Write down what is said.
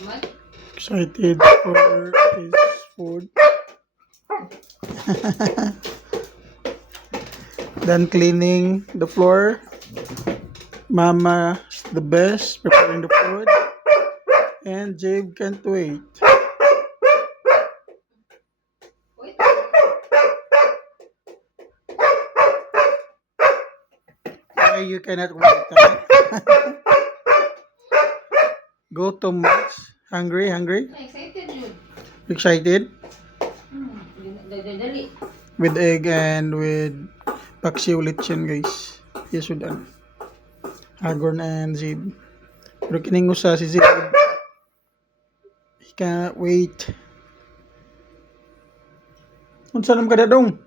Excited for his food. Then cleaning the floor. Mama is the best preparing the food. And Jabe can't wait. Why you cannot wait? Huh? Go too much. Hungry? Excited yun. Excited? Dali. With egg and with paksiw lechon, guys. Yes, with Agorn and Zib. Pero kiningo sa si Zib. He cannot wait. Unsa nam kada dong?